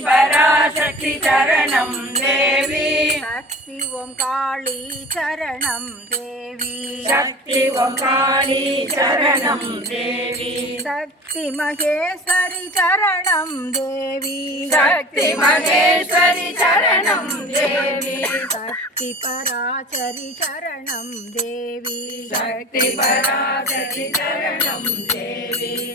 परा शक्ति चरणं देवी। शक्ति ओङ्काली चरणं देवी। शक्ति ओङ्काली चरणं देवी। शक्तिमहेश्वरि चरणं देवी। शक्तिमहेश्वरि चरणं देवी। शक्ति पराचरि चरणं देवी। शक्ति पराचरि चरणं देवी।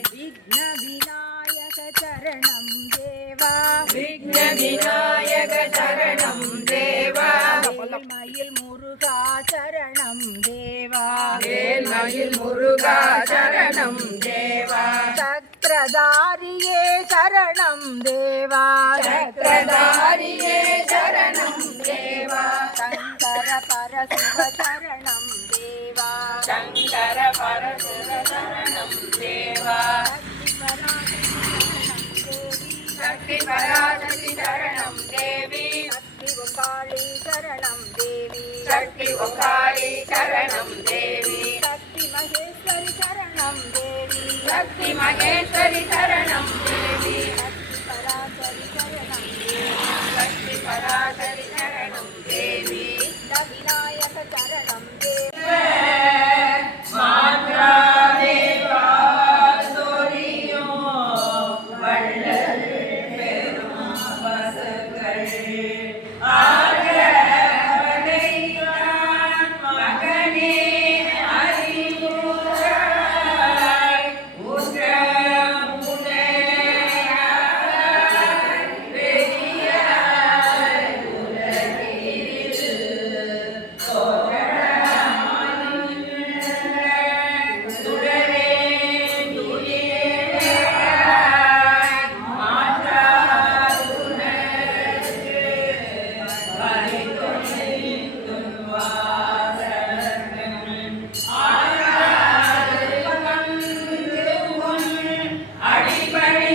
வேல்மயில் முருகா சரணம் தேவா. சக்கரதாரியே சரணம் தேவா. சக்கரதாரியே சரணம் தேவா. சங்கர பரசிவ சரணம் தேவா. சங்கர பரசுர சரணம் தேவா. சக்தி பராசக்தி சரணம் தேவி. சக்தி சரணம் தேவி சக்தி சரணம் தேவி. சக்தி ஒங்காளி சரணம் தேவி. சக்தி மகேஸ்வரி சரணம் தேவி. சக்தி மகேஸ்வரி சரணம் தேவி. சக்தி பராசரி சரணம் தேவி. சக்தி பராசரி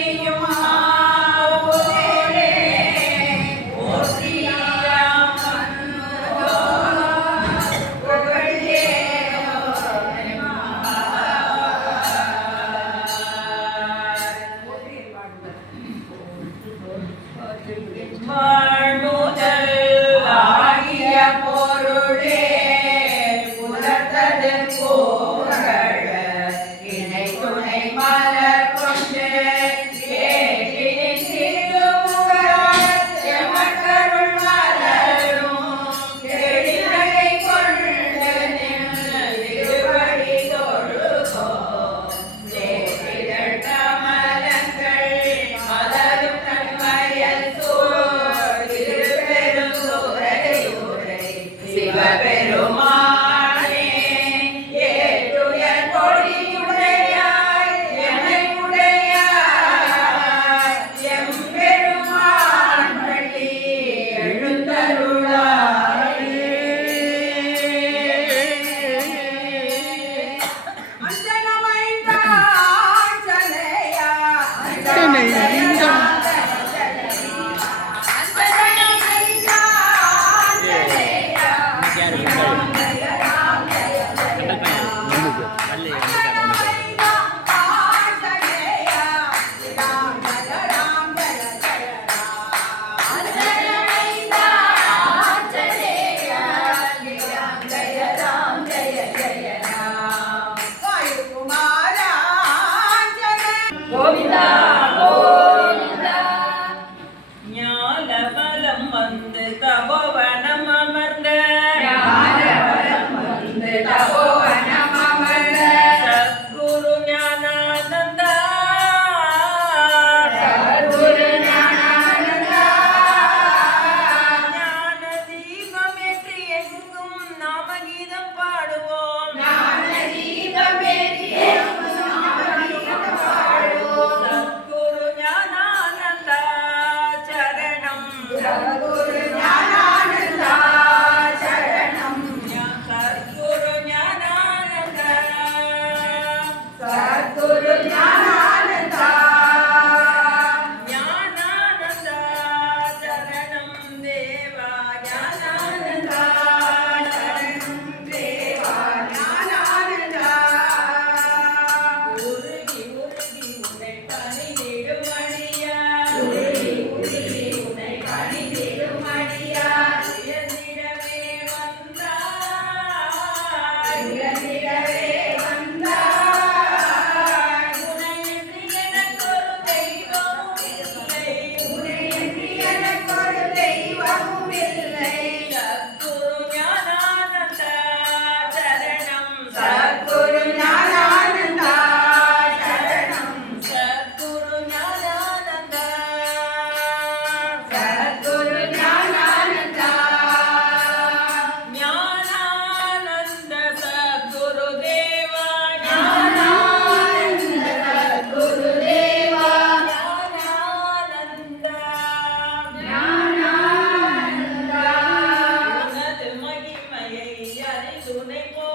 Senhor. tengo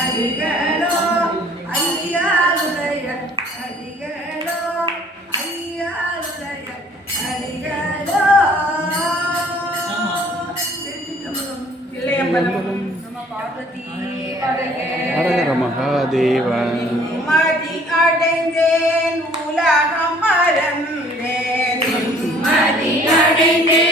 அடிகளோ ஐயாளுடைய அடிகளோ ஐயாளுடைய அடிகளோ. இல்லையம்பலம் நம பார்வதி ஹரஹர மகாதேவா. மதி அடைந்தேன் உலகம் மறந்தேன். மதி அடைந்தேன்.